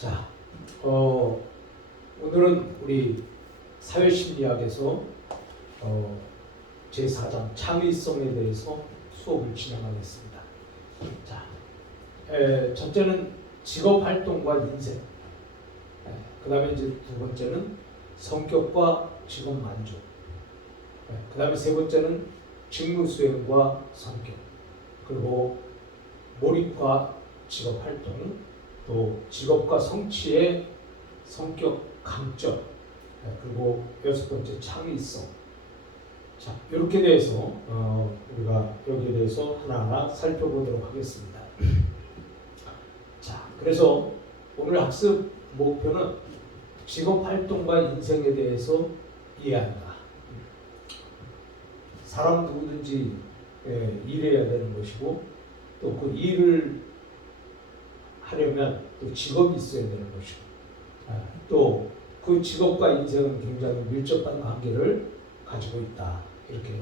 자, 오늘은 우리 사회심리학에서 제4장 창의성에 대해서 수업을 진행하겠습니다. 자, 첫째는 직업활동과 인생, 그 다음에 이제 두 번째는 성격과 직업만족, 그 다음에 세 번째는 직무수행과 성격, 그리고 몰입과 직업활동, 또 직업과 성취의 성격 강점, 그리고 여섯 번째 창의성. 자, 이렇게 돼서 우리가 여기에 대해서 하나하나 살펴보도록 하겠습니다. 자, 그래서 오늘 학습 목표는 직업활동과 인생에 대해서 이해한다. 사람 누구든지 일해야 되는 것이고, 또 그 일을 하려면 또 직업이 있어야 되는 것이고, 또 그 직업과 인생은 굉장히 밀접한 관계를 가지고 있다. 이렇게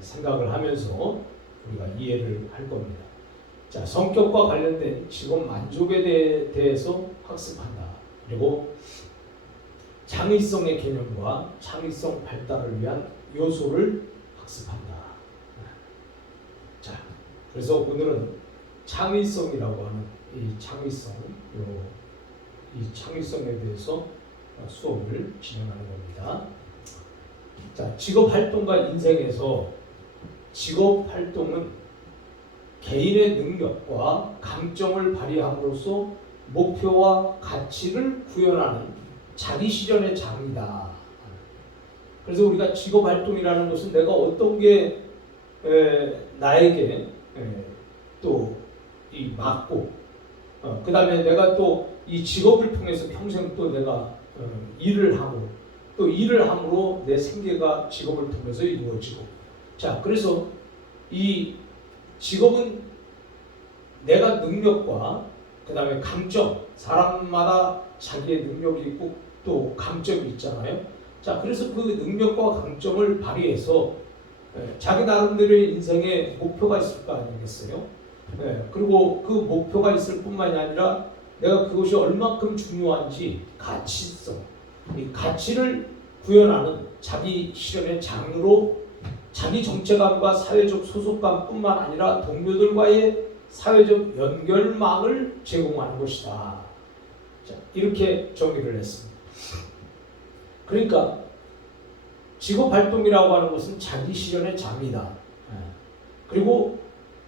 생각을 하면서 우리가 이해를 할 겁니다. 자, 성격과 관련된 직업 만족에 대해서 학습한다. 그리고 창의성의 개념과 창의성 발달을 위한 요소를 학습한다. 자, 그래서 오늘은 창의성이라고 하는 이 창의성에 대해서 수업을 진행하는 겁니다. 자, 직업활동과 인생에서 직업활동은 개인의 능력과 강점을 발휘함으로써 목표와 가치를 구현하는 자기 실현의 장이다. 그래서 우리가 직업활동이라는 것은 내가 어떤 게 나에게 또 이 맞고, 그 다음에 내가 또 이 직업을 통해서 평생 또 내가 일을 하고, 또 일을 함으로 내 생계가 직업을 통해서 이루어지고. 자, 그래서 이 직업은 내가 능력과 그 다음에 강점, 사람마다 자기의 능력이 있고 또 강점이 있잖아요. 자, 그래서 그 능력과 강점을 발휘해서 자기 나름대로의 인생에 목표가 있을 거 아니겠어요? 그리고 그 목표가 있을 뿐만이 아니라 내가 그것이 얼마큼 중요한지 가치성, 이 가치를 구현하는 자기 실현의 장으로 자기 정체감과 사회적 소속감뿐만 아니라 동료들과의 사회적 연결망을 제공하는 것이다. 자, 이렇게 정의를 했습니다. 그러니까 직업활동이라고 하는 것은 자기 실현의 장이다. 그리고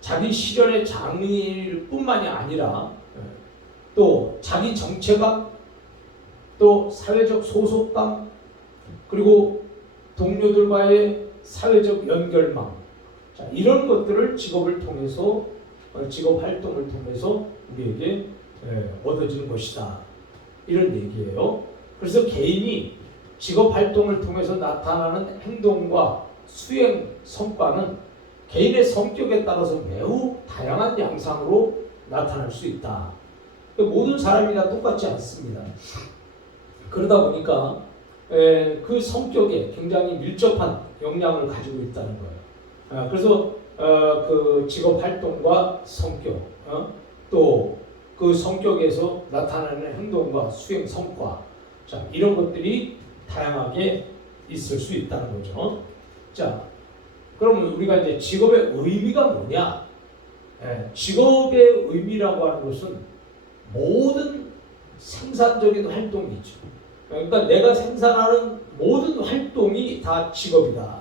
자기 실현의 장일 뿐만이 아니라 또 자기 정체감, 또 사회적 소속감, 그리고 동료들과의 사회적 연결망, 자, 이런 것들을 직업을 통해서, 직업 활동을 통해서 우리에게 얻어지는 것이다. 이런 얘기예요. 그래서 개인이 직업 활동을 통해서 나타나는 행동과 수행 성과는 개인의 성격에 따라서 매우 다양한 양상으로 나타날 수 있다. 모든 사람이 다 똑같지 않습니다. 그러다 보니까 그 성격에 굉장히 밀접한 영향을 가지고 있다는 거예요. 그래서 그 직업 활동과 성격, 또 그 성격에서 나타나는 행동과 수행 성과, 자, 이런 것들이 다양하게 있을 수 있다는 거죠. 자, 그러면 우리가 이제 직업의 의미가 뭐냐? 직업의 의미라고 하는 것은 모든 생산적인 활동이죠. 그러니까 내가 생산하는 모든 활동이 다 직업이다.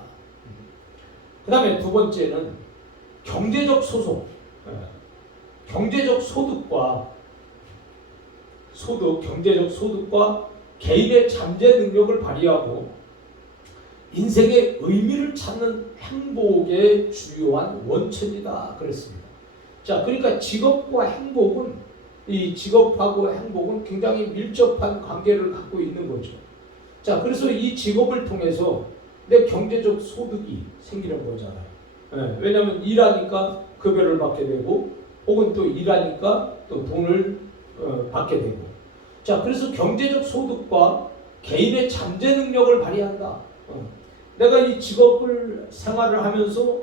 그 다음에 두 번째는 경제적 소속, 경제적 경제적 소득과 개인의 잠재 능력을 발휘하고 인생의 의미를 찾는 행복의 주요한 원천이다. 그랬습니다. 자, 그러니까 직업과 행복은, 이 직업하고 행복은 굉장히 밀접한 관계를 갖고 있는 거죠. 자, 그래서 이 직업을 통해서 내 경제적 소득이 생기는 거잖아요. 왜냐하면 일하니까 급여를 받게 되고, 혹은 또 일하니까 또 돈을 받게 되고. 자, 그래서 경제적 소득과 개인의 잠재 능력을 발휘한다. 내가 이 직업을 생활을 하면서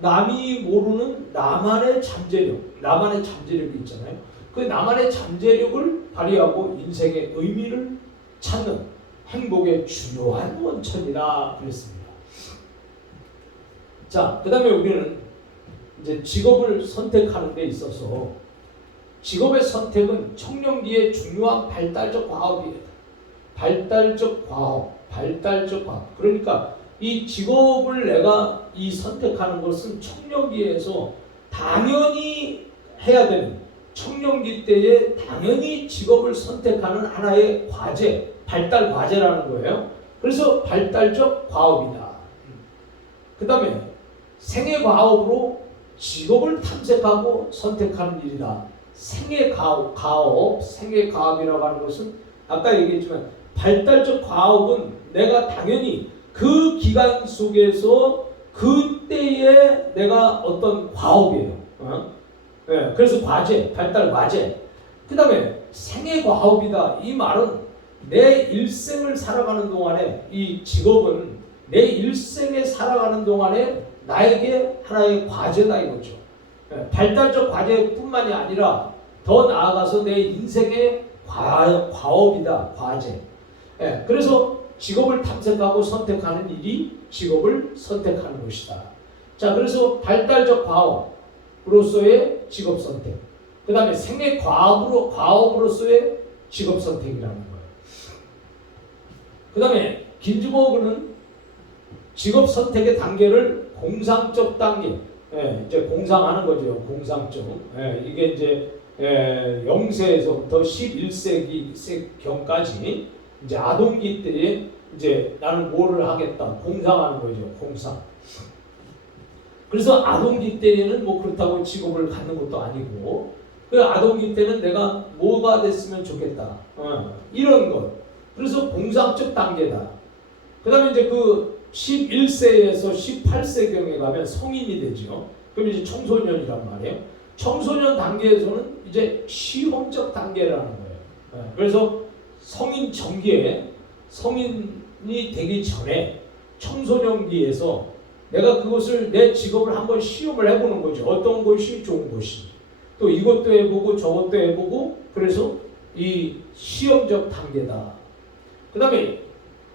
남이 모르는 나만의 잠재력이 있잖아요. 그 그 나만의 잠재력을 발휘하고 인생의 의미를 찾는 행복의 중요한 원천이다 그랬습니다. 자, 그 다음에 우리는 이제 직업을 선택하는 데 있어서 직업의 선택은 청년기의 중요한 발달적 과업이에요. 발달적 과업. 그러니까 이 직업을 내가 선택하는 것은 청년기에서 당연히 해야 되는, 청년기 때에 당연히 직업을 선택하는 하나의 과제, 발달 과제라는 거예요. 그래서 발달적 과업이다. 그 다음에 생애 과업으로 직업을 탐색하고 선택하는 일이다. 생애 과업, 생애 과업이라고 하는 것은 아까 얘기했지만 발달적 과업은 내가 당연히 그 기간 속에서 그때의 내가 어떤 과업이에요. 네, 그래서 과제, 발달 과제. 그 다음에 생애 과업이다. 이 말은 내 일생을 살아가는 동안에 이 직업은 내 일생에 살아가는 동안에 나에게 하나의 과제다 이거죠. 네, 발달적 과제뿐만이 아니라 더 나아가서 내 인생의 과업이다. 과제. 네, 그래서 직업을 탐색하고 선택하는 일이 직업을 선택하는 것이다. 자, 그래서 발달적 과업으로서의 직업 선택. 그 다음에 생애 과업으로서의 직업 선택이라는 거예요. 그 다음에 김주목은 직업 선택의 단계를 공상적 단계, 이제 공상하는 거죠. 공상적. 이게 이제 0세에서부터 11세기경까지 이제 아동기 때에 이제 나는 뭐를 하겠다 공상하는 거죠. 공상. 그래서 아동기 때에는 뭐 그렇다고 직업을 갖는 것도 아니고 그 아동기 때는 내가 뭐가 됐으면 좋겠다. 이런 것. 그래서 공상적 단계다. 그 다음에 이제 그 11세에서 18세경에 가면 성인이 되죠. 그럼 이제 청소년이란 말이에요. 청소년 단계에서는 이제 시험적 단계라는 거예요. 그래서 성인 전기에 성인이 되기 전에 청소년기에서 내가 그것을 내 직업을 한번 시험을 해보는 거죠. 어떤 것이 좋은 것인지. 또 이것도 해보고 저것도 해보고 그래서 이 시험적 단계다. 그 다음에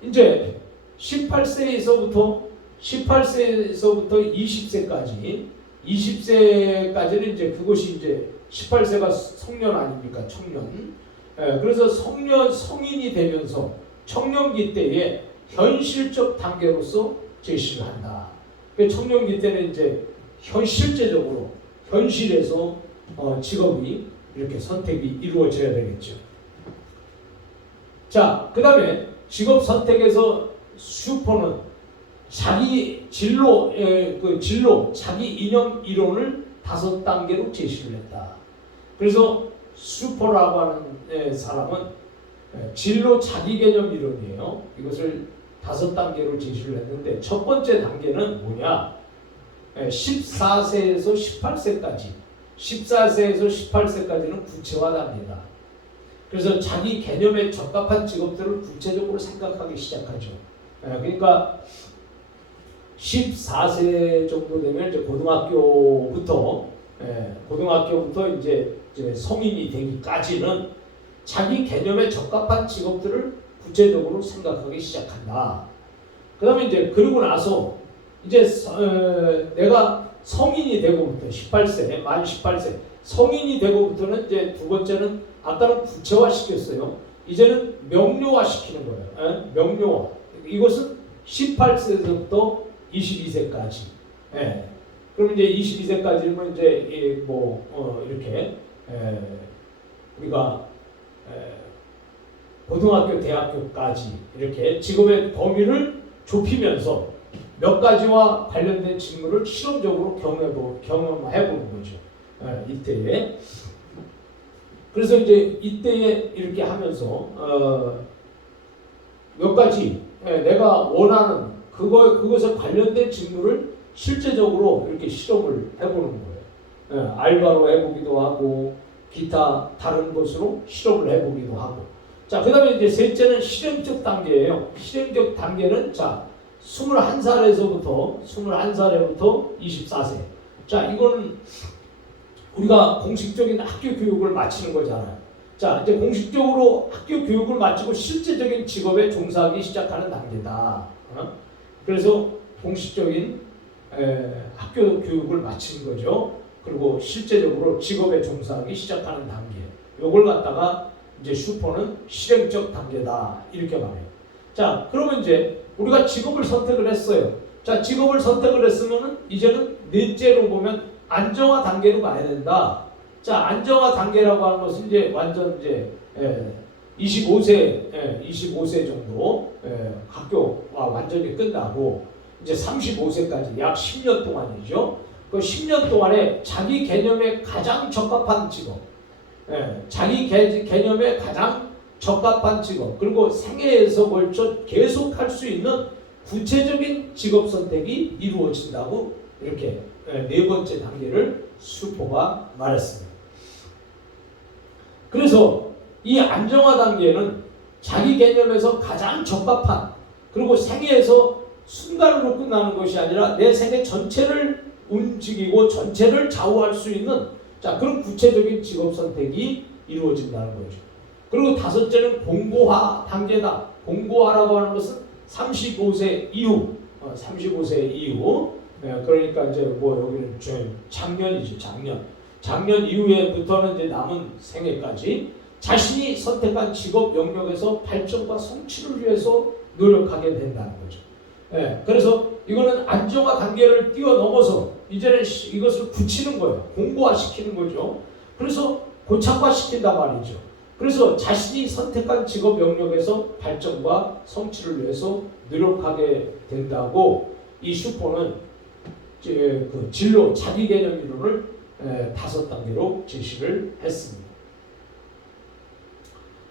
이제 18세에서부터 20세까지는 이제 그것이 이제 18세가 성년 아닙니까? 청년. 그래서 성인이 되면서 청년기 때에 현실적 단계로서 제시를 한다. 청년기 때는 이제 실제적으로 현실에서 직업이 이렇게 선택이 이루어져야 되겠죠. 자, 그 다음에 직업 선택에서 슈퍼는 자기 진로, 자기 이념 이론을 5단계로 제시를 했다. 그래서 슈퍼라고 하는 사람은 진로 자기 개념 이론이에요. 이것을 5단계로 제시를 했는데 첫 번째 단계는 뭐냐? 14세에서 18세까지 14세에서 18세까지는 구체화 단계다. 그래서 자기 개념에 적합한 직업들을 구체적으로 생각하기 시작하죠. 그러니까 14세 정도 되면 이제 고등학교부터 이제 성인이 되기까지는 자기 개념에 적합한 직업들을 구체적으로 생각하기 시작한다. 그다음에 이제 그러고 나서 이제 내가 성인이 되고부터 18세, 만 18세 성인이 되고부터는 이제 두 번째는 아까는 구체화 시켰어요. 이제는 명료화 시키는 거예요. 명료화. 이것은 18세에서부터 22세까지. 그럼 이제 22세까지면 이제 이렇게 우리가 고등학교, 대학교까지 이렇게 직업의 범위를 좁히면서 몇 가지와 관련된 직무를 실험적으로 경험해보는 거죠. 이때에. 그래서 이제 이때에 이렇게 하면서 몇 가지 내가 원하는 그것에 관련된 직무를 실제적으로 이렇게 실험을 해보는 거예요. 알바로 해보기도 하고 기타 다른 것으로 실험을 해보기도 하고. 자, 그 다음에 이제 셋째는 실행적 단계예요. 실행적 단계는 자 21살에부터 24세. 자, 이거는 우리가 공식적인 학교 교육을 마치는 거잖아요. 자, 이제 공식적으로 학교 교육을 마치고 실제적인 직업에 종사하기 시작하는 단계다. 그래서 공식적인 학교 교육을 마치는 거죠. 그리고 실제적으로 직업에 종사하기 시작하는 단계. 요걸 갖다가 이제 슈퍼는 실행적 단계다. 이렇게 말해요. 자, 그러면 이제 우리가 직업을 선택을 했어요. 자, 직업을 선택을 했으면은 이제는 넷째로 보면 안정화 단계로 가야 된다. 자, 안정화 단계라고 하는 것은 이제 완전 이제 25세 정도 학교가 완전히 끝나고 이제 35세까지 약 10년 동안이죠. 그 10년 동안에 자기 개념에 가장 적합한 직업, 자기 개념에 가장 적합한 직업, 그리고 생애에서 걸쳐 계속 할 수 있는 구체적인 직업 선택이 이루어진다고 이렇게 네 번째 단계를 슈퍼가 말했습니다. 그래서 이 안정화 단계는 자기 개념에서 가장 적합한, 그리고 생애에서 순간으로 끝나는 것이 아니라 내 생애 전체를 움직이고 전체를 좌우할 수 있는 그런 구체적인 직업 선택이 이루어진다는 거죠. 그리고 다섯째는 공고화 단계다. 공고화라고 하는 것은 35세 이후, 35세 이후, 그러니까 이제 뭐 여기는 작년이죠, 작년 이후에부터는 이제 남은 생애까지 자신이 선택한 직업 영역에서 발전과 성취를 위해서 노력하게 된다는 거죠. 그래서 이거는 안정화 단계를 뛰어넘어서 이제는 이것을 굳히는 거예요. 공고화시키는 거죠. 그래서 고착화시킨단 말이죠. 그래서 자신이 선택한 직업 영역에서 발전과 성취를 위해서 노력하게 된다고 이 슈퍼는 그 진로 자기 개념 이론을 5단계로 제시를 했습니다.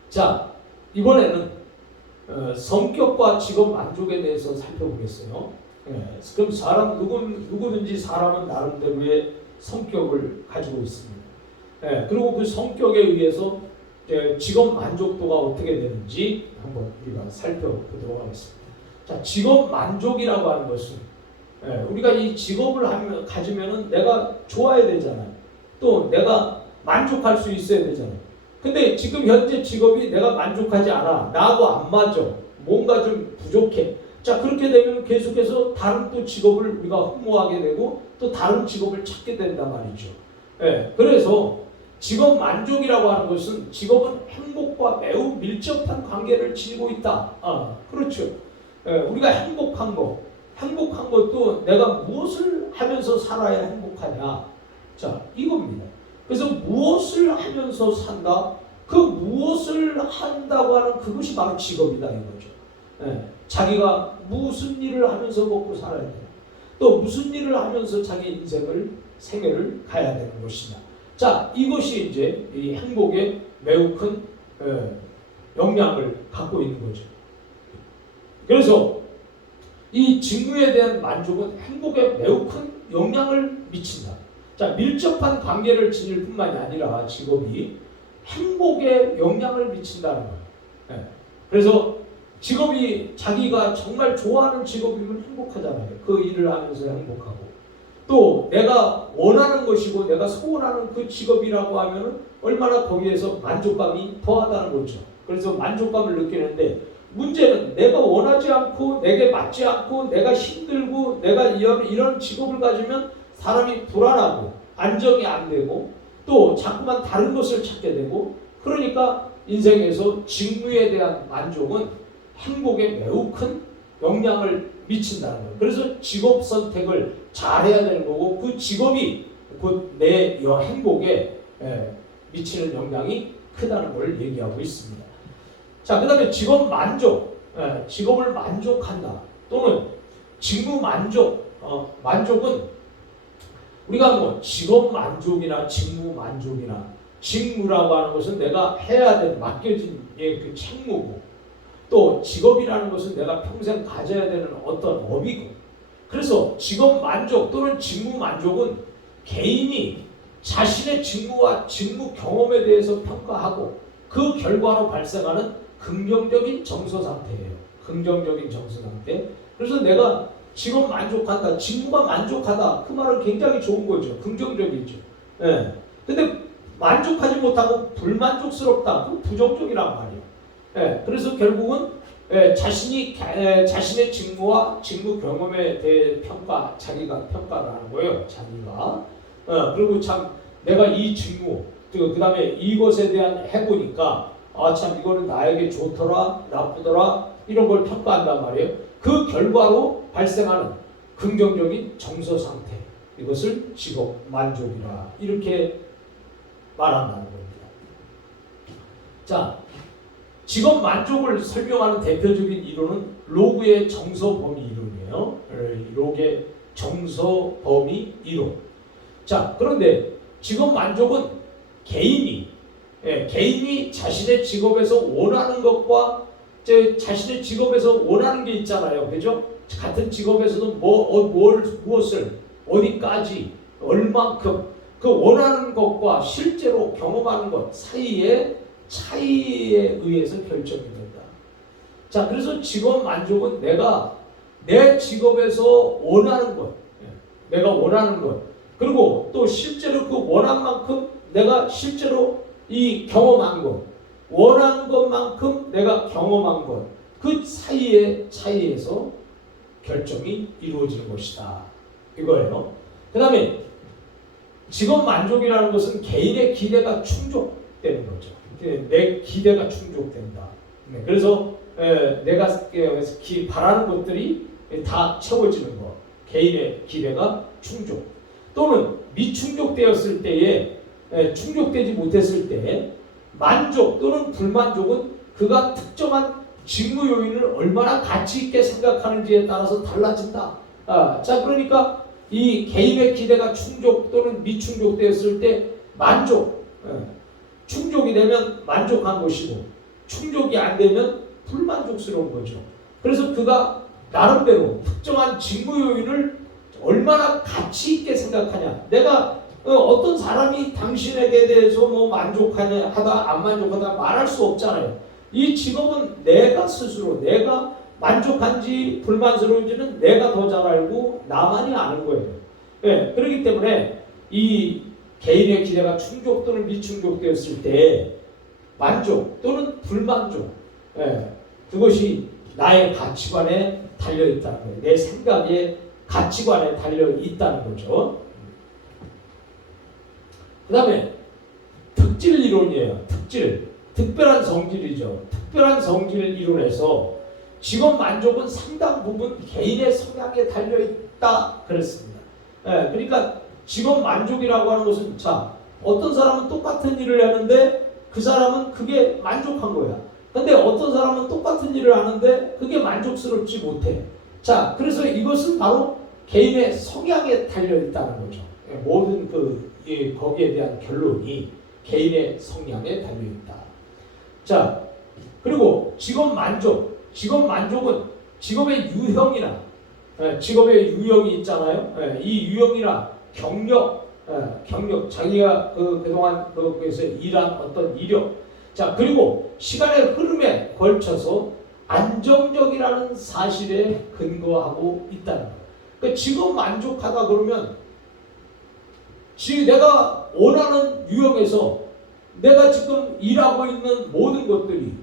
자, 이번에는 성격과 직업 만족에 대해서 살펴보겠어요. 그럼 누구든지 사람은 나름대로의 성격을 가지고 있습니다. 그리고 그 성격에 의해서 직업 만족도가 어떻게 되는지 한번 우리가 살펴보도록 하겠습니다. 자, 직업 만족이라고 하는 것은 우리가 이 직업을 가지면은 내가 좋아야 되잖아요. 또 내가 만족할 수 있어야 되잖아요. 근데 지금 현재 직업이 내가 만족하지 않아. 나하고 안 맞아. 뭔가 좀 부족해. 자, 그렇게 되면 계속해서 다른 또 직업을 우리가 흠모하게 되고 또 다른 직업을 찾게 된단 말이죠. 그래서 직업 만족이라고 하는 것은 직업은 행복과 매우 밀접한 관계를 지니고 있다. 그렇죠. 우리가 행복한 것도 내가 무엇을 하면서 살아야 행복하냐. 자, 이겁니다. 그래서 무엇을 하면서 산다? 그 무엇을 한다고 하는 그것이 바로 직업이다 이거죠. 자기가 무슨 일을 하면서 먹고 살아야 되나? 또 무슨 일을 하면서 자기 생애를 가야 되는 것이냐? 자, 이것이 이제 이 행복에 매우 큰 영향을 갖고 있는 거죠. 그래서 이 직무에 대한 만족은 행복에 매우 큰 영향을 미친다. 자, 밀접한 관계를 지닐 뿐만이 아니라 직업이 행복에 영향을 미친다는 거예요. 그래서 직업이 자기가 정말 좋아하는 직업이면 행복하잖아요. 그 일을 하면서 행복하고. 또 내가 원하는 것이고 내가 소원하는 그 직업이라고 하면 얼마나 거기에서 만족감이 더하다는 거죠. 그래서 만족감을 느끼는데 문제는 내가 원하지 않고 내게 맞지 않고 내가 힘들고 내가 이런 직업을 가지면 사람이 불안하고 안정이 안 되고 또 자꾸만 다른 것을 찾게 되고 그러니까 인생에서 직무에 대한 만족은 행복에 매우 큰 영향을 미친다는 거예요. 그래서 직업 선택을 잘 해야 되는 거고 그 직업이 곧 내 행복에 미치는 영향이 크다는 걸 얘기하고 있습니다. 자, 그 다음에 직업 만족, 직업을 만족한다 또는 직무 만족, 만족은 우리가 뭐 직업 만족이나 직무 만족이나 직무라고 하는 것은 내가 해야 되는 맡겨진 그 책무고 또 직업이라는 것은 내가 평생 가져야 되는 어떤 업이고 그래서 직업 만족 또는 직무 만족은 개인이 자신의 직무와 직무 경험에 대해서 평가하고 그 결과로 발생하는 긍정적인 정서 상태예요. 긍정적인 정서 상태. 그래서 내가 직업 만족한다, 직무가 만족하다 그 말은 굉장히 좋은 거죠. 긍정적이죠. 근데 만족하지 못하고 불만족스럽다. 그 부정적이란 말이에요. 예, 그래서 결국은 자신의 직무와 직무 경험에 대해 자기가 평가를 하는 거예요. 자기가. 그리고 참 내가 이 직무, 그 다음에 이것에 대한 해보니까 참 이거는 나에게 좋더라, 나쁘더라 이런 걸 평가한단 말이에요. 그 결과로 발생하는 긍정적인 정서 상태, 이것을 직업 만족이라 이렇게 말한다는 겁니다. 자, 직업 만족을 설명하는 대표적인 이론은 로그의 정서 범위 이론이에요. 로그의 정서 범위 이론. 자, 그런데 직업 만족은 개인이 자신의 직업에서 원하는 것과 자신의 직업에서 원하는 게 있잖아요. 그죠? 같은 직업에서도 무엇을 어디까지 얼만큼 그 원하는 것과 실제로 경험하는 것 사이의 차이에 의해서 결정이 된다. 자, 그래서 직업 만족은 내가 내 직업에서 원하는 것, 내가 원하는 것, 그리고 또 실제로 그 원한 만큼 내가 실제로 이 경험한 것, 원하는 것만큼 내가 경험한 것, 그 사이의 차이에서 결정이 이루어지는 것이다. 이거예요. 그 다음에 직업 만족이라는 것은 개인의 기대가 충족되는 거죠. 내 기대가 충족된다. 그래서 내가 바라는 것들이 다 채워지는 것. 개인의 기대가 충족. 또는 미충족되었을 때에 충족되지 못했을 때 만족 또는 불만족은 그가 특정한 직무 요인을 얼마나 가치 있게 생각하는지에 따라서 달라진다. 자, 그러니까 이 개인의 기대가 충족 또는 미충족되었을 때 만족, 충족이 되면 만족한 것이고 충족이 안 되면 불만족스러운 거죠. 그래서 그가 나름대로 특정한 직무 요인을 얼마나 가치 있게 생각하냐. 내가 어떤 사람이 당신에게 대해서 뭐 만족하냐 하다 안 만족하다 말할 수 없잖아요. 이 직업은 내가 스스로 내가 만족한지 불만스러운지는 내가 더 잘 알고 나만이 아는 거예요. 그렇기 때문에 이 개인의 기대가 충족 또는 미충족되었을 때 만족 또는 불만족, 그것이 나의 가치관에 달려 있다는 거예요. 내 생각에 가치관에 달려 있다는 거죠. 그 다음에 특질 이론이에요. 특별한 성질이죠. 특별한 성질 이론에서 직업 만족은 상당 부분 개인의 성향에 달려 있다 그랬습니다. 그러니까 직업 만족이라고 하는 것은 자, 어떤 사람은 똑같은 일을 하는데 그 사람은 그게 만족한 거야. 근데 어떤 사람은 똑같은 일을 하는데 그게 만족스럽지 못해. 자, 그래서 이것은 바로 개인의 성향에 달려 있다는 거죠. 모든 거기에 대한 결론이 개인의 성향에 달려 있다. 자, 그리고 직업 만족은 직업의 유형이나 직업의 유형이 있잖아요. 이 유형이나 경력, 자기가 그동안 거기서 일한 어떤 이력, 자, 그리고 시간의 흐름에 걸쳐서 안정적이라는 사실에 근거하고 있다는 거예요. 그러니까 직업 만족하다 그러면 내가 원하는 유형에서 내가 지금 일하고 있는 모든 것들이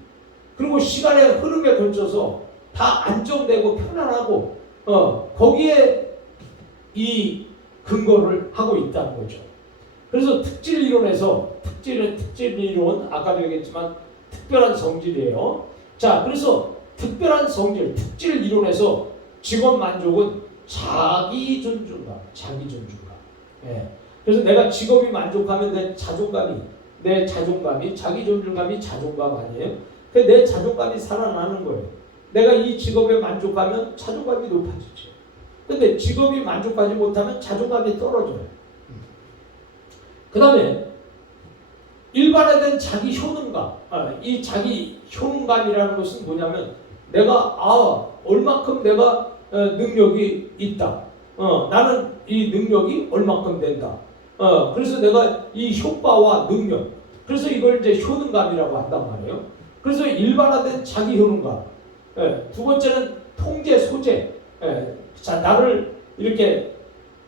그리고 시간의 흐름에 걸쳐서 다 안정되고 편안하고 거기에 이 근거를 하고 있다는 거죠. 그래서 특질 이론에서 특질 이론 아까도 얘기했지만 특별한 성질이에요. 자, 그래서 특별한 성질, 특질 이론에서 직업 만족은 자기 존중감. 그래서 내가 직업이 만족하면 내 자존감이 자기 존중감이 자존감 아니에요? 내 자존감이 살아나는 거예요. 내가 이 직업에 만족하면 자존감이 높아지죠. 근데 직업이 만족하지 못하면 자존감이 떨어져요. 그 다음에 일반화된 자기 효능감. 이 자기 효능감이라는 것은 뭐냐면 내가 얼마큼 내가 능력이 있다. 나는 이 능력이 얼마큼 된다. 그래서 내가 이 효과와 능력. 그래서 이걸 이제 효능감이라고 한단 말이에요. 그래서 일반화된 자기 효능감. 두 번째는 통제 소재. 자, 나를 이렇게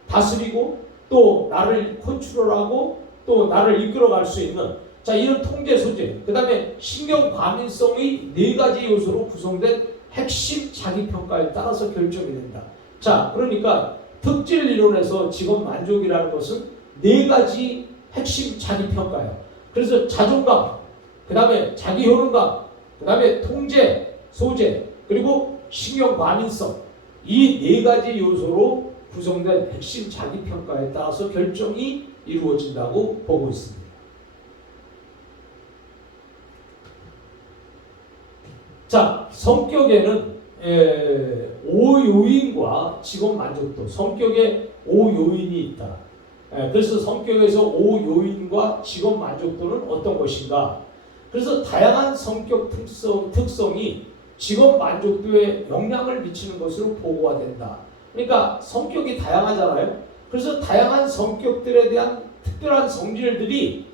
다스리고 또 나를 컨트롤하고 또 나를 이끌어갈 수 있는 자 이런 통제 소재, 그 다음에 신경 과민성의 네 가지 요소로 구성된 핵심 자기평가에 따라서 결정이 된다. 자 그러니까 득질 이론에서 직업 만족이라는 것은 네 가지 핵심 자기평가예요. 그래서 자존감, 그 다음에 자기 효능감, 그 다음에 통제 소재, 그리고 신경 과민성, 이 네 가지 요소로 구성된 핵심 자기평가에 따라서 결정이 이루어진다고 보고 있습니다. 자, 성격에는 5요인과 직업 만족도, 성격에 5요인이 있다. 그래서 성격에서 5요인과 직업 만족도는 어떤 것인가? 그래서 다양한 성격 특성이 직업 만족도에 영향을 미치는 것으로 보고가 된다. 그러니까 성격이 다양하잖아요. 그래서 다양한 성격들에 대한 특별한 성질들이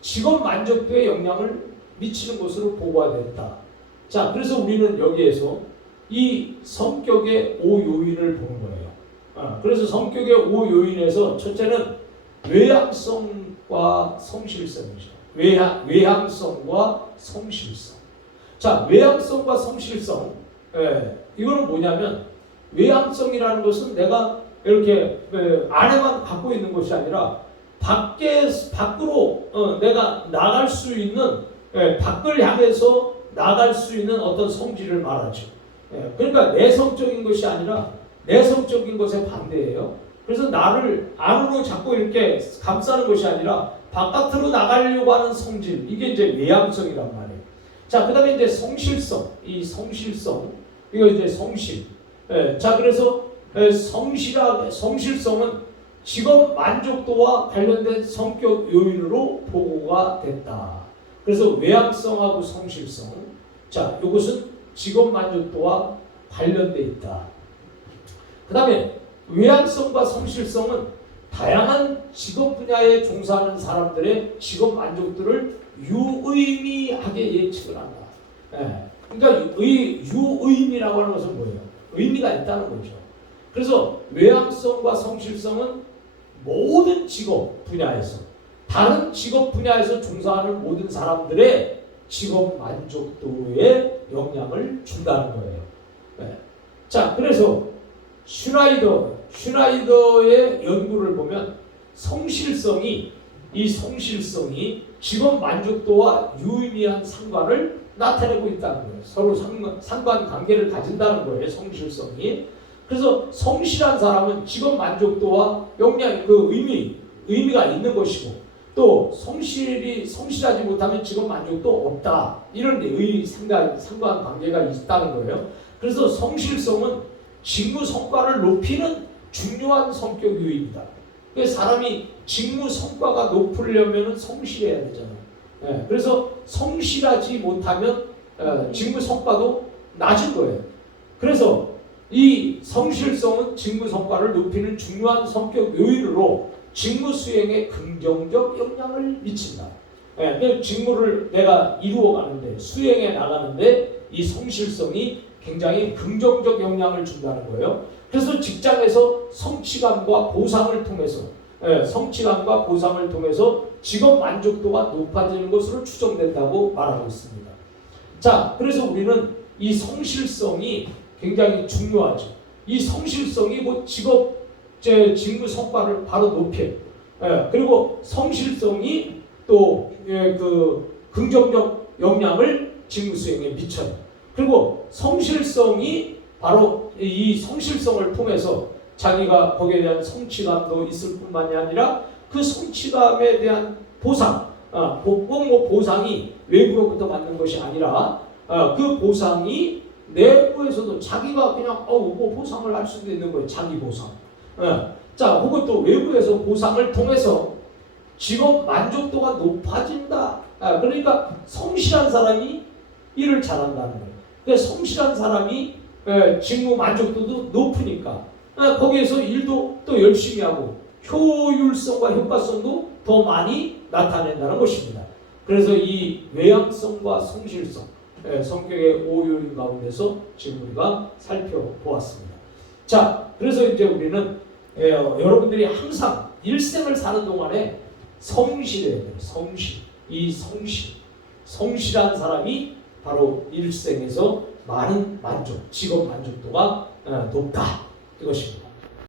직업 만족도에 영향을 미치는 것으로 보고가 됐다. 자, 그래서 우리는 여기에서 이 성격의 5요인을 보는 거예요. 그래서 성격의 5요인에서 첫째는 외향성과 성실성이죠. 외향성과 성실성. 자, 외향성과 성실성. 이거는 뭐냐면 외향성이라는 것은 내가 이렇게 안에만 갖고 있는 것이 아니라 밖으로 내가 나갈 수 있는 밖을 향해서 나갈 수 있는 어떤 성질을 말하죠. 그러니까 내성적인 것이 아니라 내성적인 것에 반대예요. 그래서 나를 안으로 자꾸 이렇게 감싸는 것이 아니라 바깥으로 나가려고 하는 성질, 이게 이제 외향성이란 말이에요. 자, 그 다음에 이제 성실성, 이 성실성, 이거 이제 성실. 자, 그래서 성실성은 직업 만족도와 관련된 성격 요인으로 보고가 됐다. 그래서 외향성하고 성실성, 자, 이것은 직업 만족도와 관련돼 있다. 그 다음에 외향성과 성실성은 다양한 직업 분야에 종사하는 사람들의 직업 만족도를 유의미하게 예측을 한다. 그러니까 유의미라고 하는 것은 뭐예요? 의미가 있다는 거죠. 그래서 외향성과 성실성은 모든 직업 분야에서, 다른 직업 분야에서 종사하는 모든 사람들의 직업 만족도에 영향을 준다는 거예요. 자, 그래서 슈나이더의 연구를 보면 이 성실성이 직업 만족도와 유의미한 상관을 나타내고 있다는 거예요. 서로 상관관계를 가진다는 거예요. 성실성이. 그래서 성실한 사람은 직업 만족도와 의미가 있는 것이고, 또 성실하지 못하면 직업 만족도 없다. 이런 상관관계가 있다는 거예요. 그래서 성실성은 직무 성과를 높이는 중요한 성격 요인이다. 사람이 직무 성과가 높으려면 성실해야 되잖아요. 그래서 성실하지 못하면 직무 성과도 낮은 거예요. 그래서 이 성실성은 직무 성과를 높이는 중요한 성격 요인으로 직무 수행에 긍정적 영향을 미친다. 직무를 내가 이루어가는데, 수행해 나가는데 이 성실성이 굉장히 긍정적 영향을 준다는 거예요. 그래서 직장에서 성취감과 보상을 통해서 직업 만족도가 높아지는 것으로 추정된다고 말하고 있습니다. 자, 그래서 우리는 이 성실성이 굉장히 중요하죠. 이 성실성이 직무 성과를 바로 높여요. 그리고 성실성이 또 긍정적 영향을 직무 수행에 미쳐요. 그리고 성실성이 바로 이 성실성을 통해서 자기가 거기에 대한 성취감도 있을 뿐만이 아니라 그 성취감에 대한 보상, 보상이 외부로부터 받는 것이 아니라 그 보상이 내부에서도 자기가 그냥 보상을 할 수도 있는 거예요. 자기 보상. 자, 혹은 또 외부에서 보상을 통해서 직업 만족도가 높아진다. 그러니까 성실한 사람이 일을 잘한다는 거예요. 그러니까 성실한 사람이 직무 만족도도 높으니까 거기에서 일도 또 열심히 하고 효율성과 효과성도 더 많이 나타낸다는 것입니다. 그래서 이 외향성과 성실성, 성격의 5요인 가운데서 지금 우리가 살펴보았습니다. 자, 그래서 이제 우리는 여러분들이 항상 일생을 사는 동안에 성실해야 돼요. 성실. 이 성실한 사람이 바로 일생에서 많은 만족, 직업 만족도가 높다. 이것입니다.